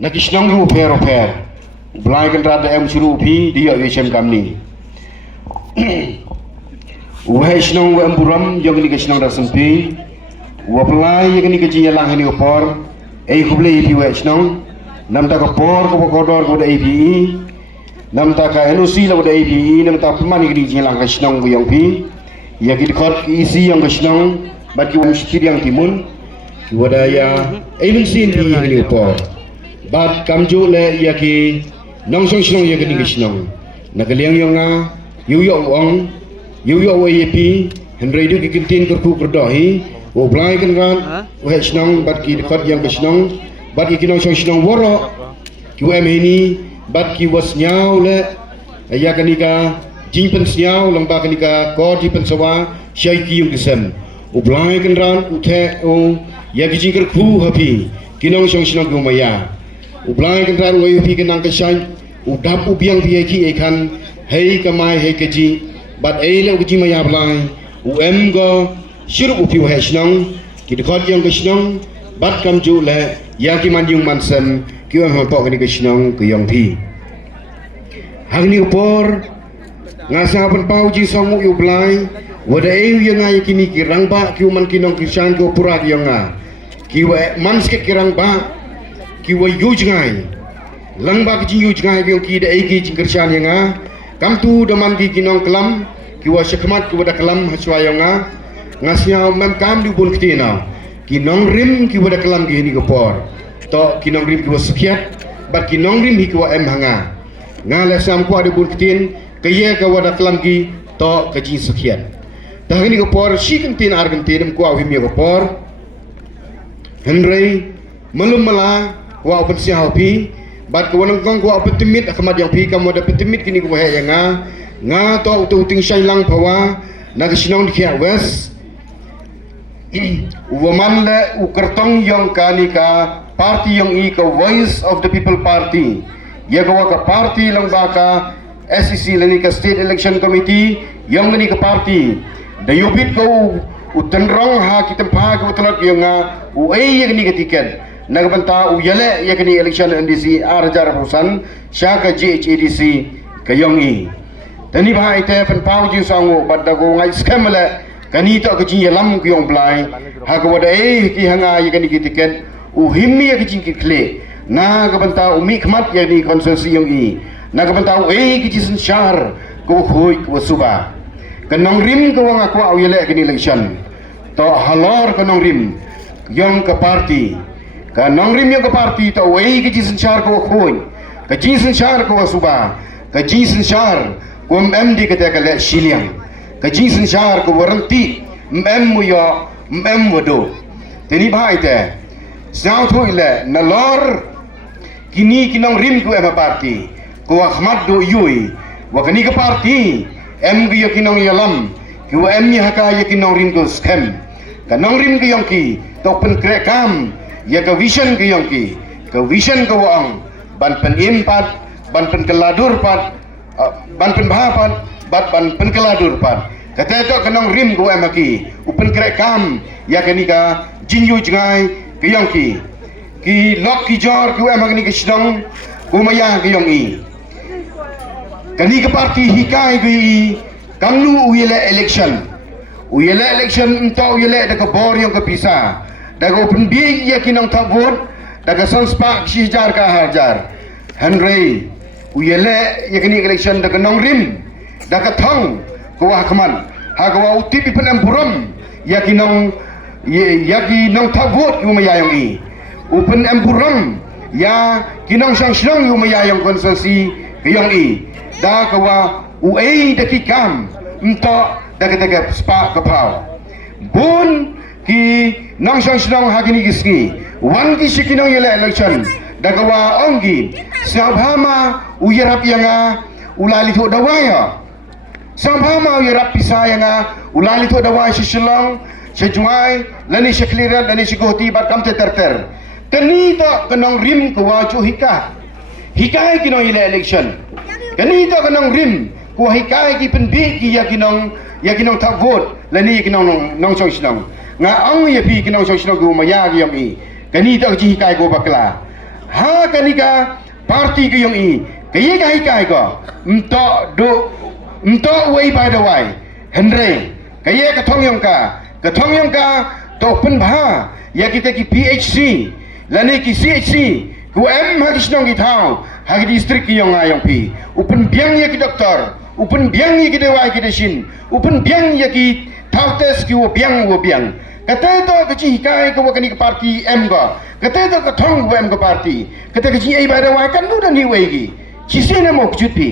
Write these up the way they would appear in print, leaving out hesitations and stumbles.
nakisnong ru per blai kan rada em suru pi dia yesem kamni wahai snong wa emburam yang ni kisnong rasempi wa blai yang ni kejinya lang ni opor kublei pi wa snong nam ta kapor ko kodor ko dai pi nam ta ka NOC la ko dai pi nam ta pemani ni kejinya lang kisnong yang pi ya ki khot isi yang kisnong bat ki wam shtir yang timun ki wadaya nun sin pi ni opor bat kamju le ya ki nong song snong ya ni kisnong nakaliang yang nga yu ong yu pi henry du ki kintin kurku kurdahi wo blai kan wa snong bat ki khot yang kisnong bat ki kinong song snong woro ki wa ni bat ki was nyau le ya kanika jingpen nyau lamba kanika ko jingpen sawa shai ki yung kisem wo blai kan uthe o ya ki jingker khu hapi kinong song snong ku maya wo blai kan ran wo pi kinang ka shai udap ubiang pi ki ekan hei kamai hei keji bat le uji maya blai go shiru upi wa snong ki khot yang kisnong bat kam ju le ya ki man yung mansen ki wa pok ni kisnong ku yang thi hang ni por ngasa pen pau ji song u blai wada yang ngai kini ki rang ba ki man kinong kisan ko pura ki yang ki wa man ske ki rang ba ki wa yuj ngai lang ba ki yuj ngai bi ki da ki jing kersan yang kam tu daman ki kinong kelam ki wa shakmat ki wada kelam haswa yang ngasnya mem kam di bun kitina kinong rim ki wada kelam ki ni kopor to kinong rim ki wa sekiat bat kinong rim hi ki wa em hanga ngale sam ko di bun kitin kaya ka wada kelam ki to kaji sekiat tah ni kopor si kintin argentin ko awi mi kopor henry malum mala wa open si hapi bat ko wanang kong ko open timit akamat yang pi kam wada timit kini ko he nga to uting shai lang pawa nagisnong di west woman le ukertong yang kanika party yang ka voice of the people party ya ka party lang baka SEC lanika state election committee yang lanika party dayubit ko utenrong ha kitempa ko telot yang yang ni tiket nagbanta uyale ya kini election NDC arjar husan syaka GHADC kayongi tani ba ite pen pau ji sango badda go ngai skemle kani to ki lam kyong blai ha ko wada ki hanga ya kani tiket himmi ya ki kle na ga banta umi khmat ya ni konsensi yang na ga banta ki sin shar ko khoi ko suba kanong rim ko nga ko awile kini election to halor kanong rim yang ke party kanong rim yang ke party to ki sin shar ko khoi ka sin shar ko suba ka sin shar ko MD kata kala shiliang ka sin shar ko waranti mu yo wado teni bhai te sao thoile na lor kini kinong rim ko ema party ko ahmad do yui wa kani ka party gi kinong yalam ki wa ya haka ya kinong rim ko scam kanong rim ki yong ki to pen krekam ya ka vision ki yong ki ka vision ko ang ban pen impat ban pen keladur pat ban pen bahapat bat ban pen keladur pat kata to kanong rim ko emaki upen krekam ya kani ka jinyu jangai ki yong ki lok ki jor ko emaki ni kisnong ko maya ki yong kani ka party hikai ki kamnu uyele election ento uyele da ka bor yang ka pisa da ka open bi ya kinong ta vote da ka sanspa si jar ka hajar henry uyele ya kini election da ka nong rim da ka thong ko hakman ha ko utip pen empuram ya kinong ta vote yu mayayong open empuram ya kinong sang yu mayayong konsensi kayong da ka wa da kikam ento da ka spa ka pau bun ki nang sang hagini giski wan ki sikinong yele election da ka wa ongi sabhama uyarap yang ulali tho dawaya sabhama uyarap pisaya nga ulali tho dawaya sisilong sejuai lani seklirat lani sigoti bat kam terter tani to kanong rim ko wa chu hikai kinong yele election kani to kanong rim ko hikai ki penbi ki ya kinong ta vote lani kinong nong song sinong nga ang ya pi kinong song sinong ko maya ki yam kani to ji hikai ko bakla ha kanika parti ke yang i kaya kai ko untuk way by the way Henry kaya katong yang ka to open bah ya kita ki PHC lani ki CHC ku ha kisnong ki thau ha ki district ki yang ayong pi open biang ya ki doktor open biang ya ki dewa ki desin open biang ya ki thau test ki wo biang kata to ke chi kai ko kani parti M ko kata to ka thong wo M ko parti kata ke chi ai by the way kan nu dan ni way ki chi se na mo kjut pi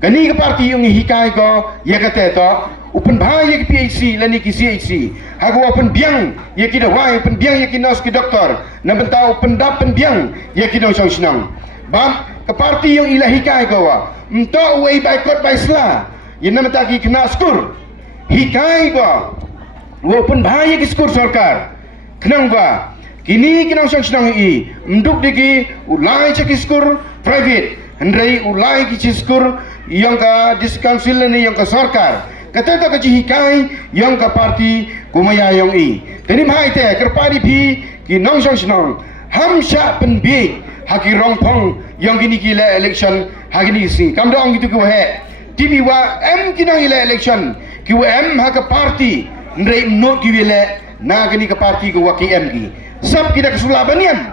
kani ke parti yung hikai ko ya kata to open bahaya ke PHC lani ki CHC hago open biang ya ki dawai open biang ya ki nos ki doktor na benta open dap pen biang ya ki no song snang bam ke parti yung ilahi kai ko wa mto way by court by sla ya na meta ki kena skur hikai ko open bahaya ki skur sarkar kenang ba kini kinang song snang i mduk diki ulai cek skur private Hendrai ulai ki skur yang ka diskaunsil ni yang ka sarkar kata to ka hikai yang ka parti kumaya yang i tani mai te kerpari phi ki nong song snong ham sha pen bi haki rong phong yang kini ki election hagini si kam dong gitu ko he tibi wa em kinang ila election ki wa em ha ka parti ndrei not ki wile na kini ka parti ko wa ki em ki sab kita kesulabanian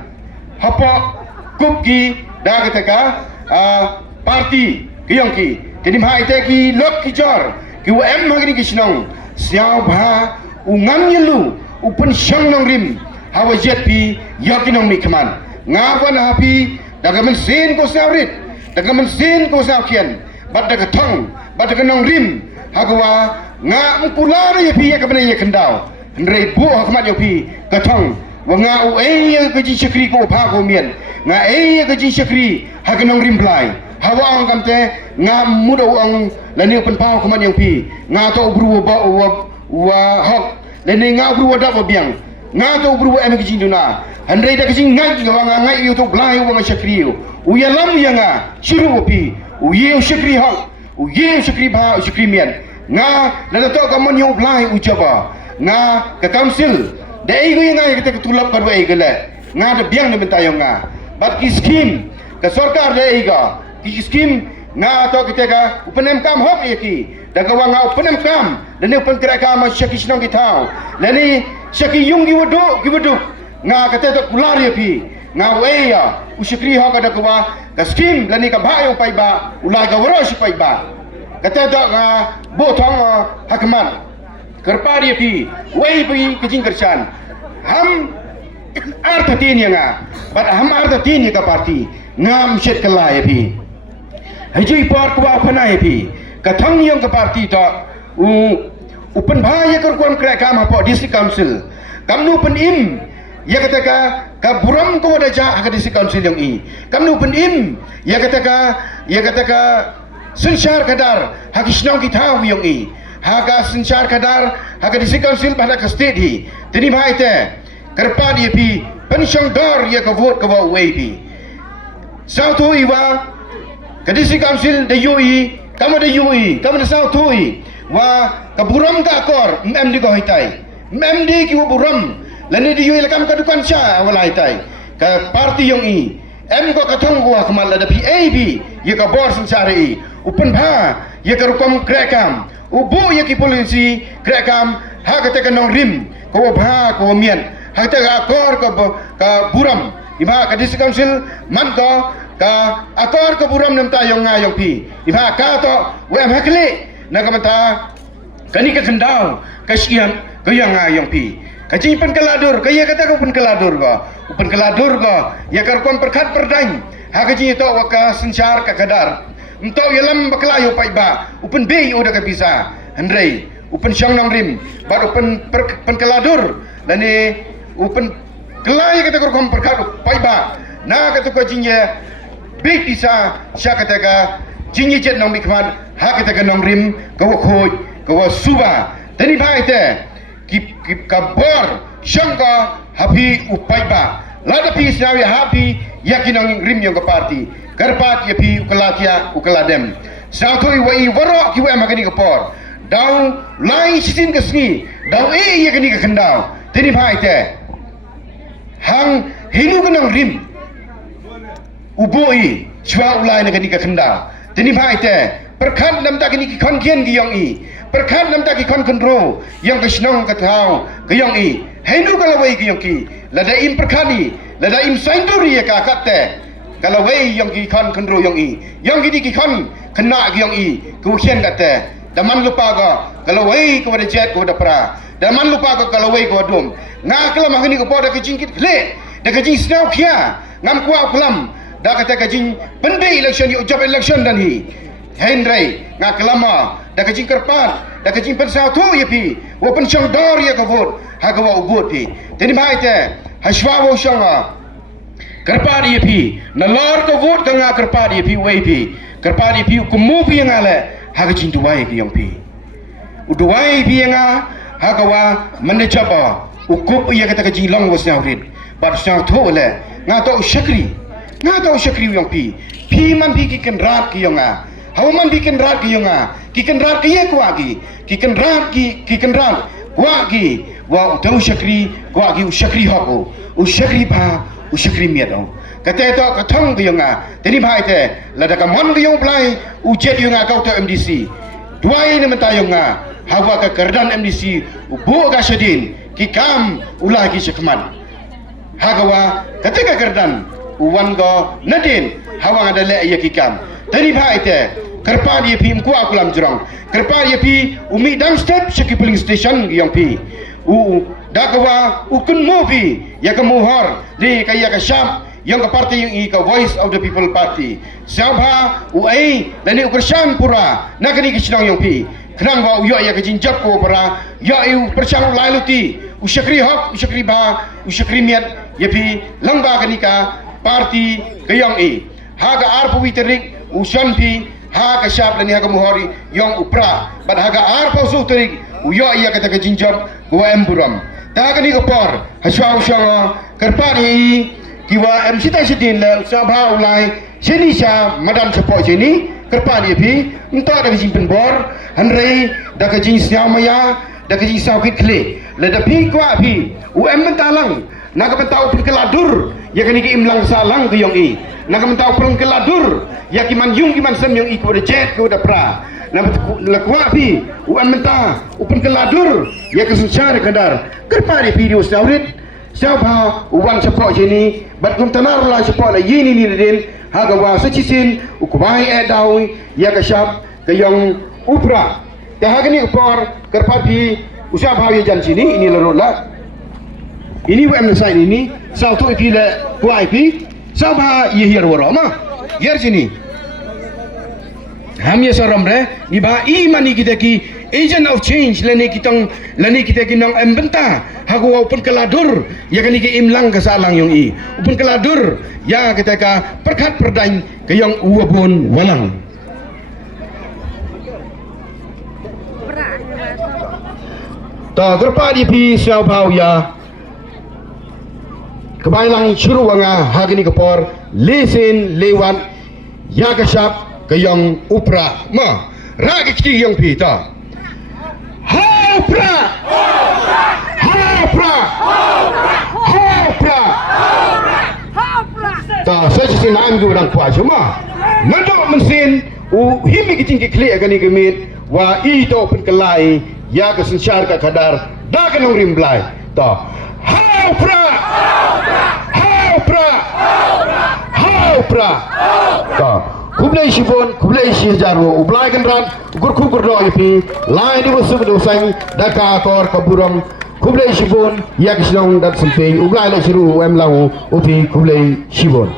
hapa kup ki da kata ka parti kiyong ki jadi mahai te ki lok ki jor ki em magni ki snong siao bha ungan yelu upun shang nong rim hawa jet pi yakinong mi kman ngawan hapi daga men sin ko saurit daga men sin ko saukian bad daga thong bad daga nong rim hagwa nga mpulara ya pi ya kabane ya kendau ndrei bu hakmat ya pi ka thong wa nga u ya ka ji chakri ko pha ko mien nga ya ka ji chakri hakinong rim blai hawa ang kamte nga muda ang lani open pau kuman yang pi nga to ubru wa hok lani nga ubru wa da biang nga to ubru em ki jinduna handai da ki ngai nga yu to blai wa shakri u ya lam ya nga shiru pi u ye shakri hok u ye shakri ba shakri mian nga la to ka man yu blai u chaba nga ka council da ai go nga kita tulap par wa ai gele nga da biang ne bentayong nga bat ki scheme ka sarkar da ai ga ki scheme nga to kita ka upenem kam hok yaki daga wanga upenem kam lani upen kira kam shaki snong kitau lani shaki yung gi wudu nga kata to kular yapi nga weya ushikri hok daga wa ka scheme lani ka bayo pai ba ulai ga waro shi pai ba kata to nga bo thong hakman kerpari yapi wei pi kijing kersan ham artha tin nga but ham artha tin ka parti ngam shet kala yapi hajui par kwa panai pi kathang yang ke parti to upen bhaya kerkuan kra kam apa district council kamnu pen im ya kata ka buram ko da ja ka district council yang i kamnu pen im ya kata ka sensyar kadar hakisnong kita yang i haga sensyar kadar haga district council pada ka state hi tini bhai te kerpa dia pi pensyong dor ya ka vote ka wa pi sau tu iwa kadisi council de UI kamu de UI kamu de sau tui wa kaburam ka kor md ko hitai md ki buram lani de UI la kam ka dukan sha wala hitai ka parti yang i em ko ka thong wa kamal la pi ab ye ka bor sari upen bha ye ka rukom krekam ubo ye ki polisi krekam ha ka te ka nong rim ko bha ko mien ha te ka kor ka buram iba kadisi council man ko ka akor ke buram nem tayong ngayong pi iba ka to wem hakli na kamata kani ka kendau kasian ke yang ngayong pi kajing pen kaladur kaya kata ko pen kaladur go ya kar kon perkhat perdain ha kajing to waka sensyar ka kadar ento yelam baklayo pai ba upen be udah ka bisa handrei upen syang nang rim bar upen pen kaladur lani upen kelai kata ko kon perkhat pai ba na kata ko jingye big isa sya kata ka jinyi jet nong mikman ha kata ka nong rim ko khoi ko suba tani bhai te ki ka bor shangka habi upai ba lada pi sawi habi yakinang rim yang ka parti karpat ya pi ukalatia ukaladem sathoi wai waro ki wa magani ka por dau lai sitin ka sngi dau yakani ka khandau tani bhai te hang hinu ka nong rim uboi chwa ulai na kani ka khanda tini bhai te perkhat nam ta kani ki khon kien ki yong i perkhat nam ta ki khon kontro yang ka snong ka thau ka yong i henu ka lawai ki yong ki lada im perkhani lada im sainturi ka katte ka lawai yong ki khon kontro yong i yong ki khon khna ki yong i ku khien katte daman lupa ka lawai ko da jet ko da pra daman lupa ka lawai ko dum nga kala mahani ko poda ka jingkit kle da ka jing snau khia ngam kwa kulam da kata ka jing pende election yu job election dan hi Henry nga kelama da ka jing kerpat da ka jing pensau tu ye pi wo pen chong dor ye ka vote ha ka wa vote pi teni bai te hashwa wo shanga kerpat ye pi na lor ko vote ka nga kerpat ye pi wei pi kerpat ye pi ku mu pi nga le ha ka jing tu wai ki yong pi u du wai pi nga ha ka wa mane chapa u kup ye kata ka jing long wo snau rit ba snau tu le nga to shakri nga tahu syakri yang pi man pi ki kenrat ki yang a haw man pi kenrat ki yang a ki kenrat ki ye kwa ki kenrat ki kenrat kwa ki wa tahu syakri kwa ki syakri hako syakri pa syakri miat o kata to ka thong ki yang a teni bhai te la da ka mon ki yang plai jet yang a kau to MDC duai ne mata yang a hawa ka kerdan MDC bu ga sedin ki kam ulah ki sekman hagawa ketika kerdan uwan go nadin hawang ada le ya kikam tani bhai te kerpa dia pi mku aku lam jrong kerpa dia pi umi dam step shiki polling station yang pi dakwa ukun movie ya ka muhar di kaya ka sham yang ka parti yang i ka voice of the people party sabha uai dani ukursham pura nakani kisnong yang pi khrang wa uyo ya ka jinjap ko para ya u perchang lailuti usyakri hak usyakri ba usyakri miat ya pi langba kanika parti kayang i haga arpu witerik usan pi haga syab dan haga muhari yang upra bad haga arpu suterik uyo iya kata ka jinjab wa emburam ta kani opor haswa usang kerpani kiwa mcita sidin la sabha ulai sini sya madam support sini kerpani pi entah ada jimpen bor hanrei da ka jing sia maya da ka jing sakit kle la da pi kwa pi mentalang naga mentau pengkeladur ya kani ki imlang salang ke yong i naga mentau pengkeladur ya ki man yung ki man sem yong i ko de jet ko da pra na lakwa pi menta pengkeladur ya ke sunsar kadar kerpari video saurit sabha uwan support sini bat kum tanar la support la yini ni den haga wa sachisin ukubai edawi ya ka shap ke yong upra ta haga ni upor kerpati usah bhawi jan sini ini lerula ini UM sign ini satu IP le ku IP sabha ye hier warama yer sini ham ye saram re ni ba imani kita ki agent of change lani kita ki nong embenta hagu open keladur ya kan ki imlang ka salang yung i open keladur ya kita ka perkat perdain ke yang uwabon walang ta gerpa di pi sabha ya kebailang syuru wanga hagini kepor lesin lewat ya kasyap kayang upra ma ragi kiti yang pita ha upra ta saja sinam gu rang puas ma mandok mesin himi kiting kikli agani gemit wa ito penkelai ya kesensyar ka kadar da kanong rimblai ta ha upra kublai shibon kublai shijaru ublai kendran gurku gurdo ipi lain dibusu dosang daka kor kaburam kublai shibon yak sinong dat semping ublai la shiru em lau upi kublai shibon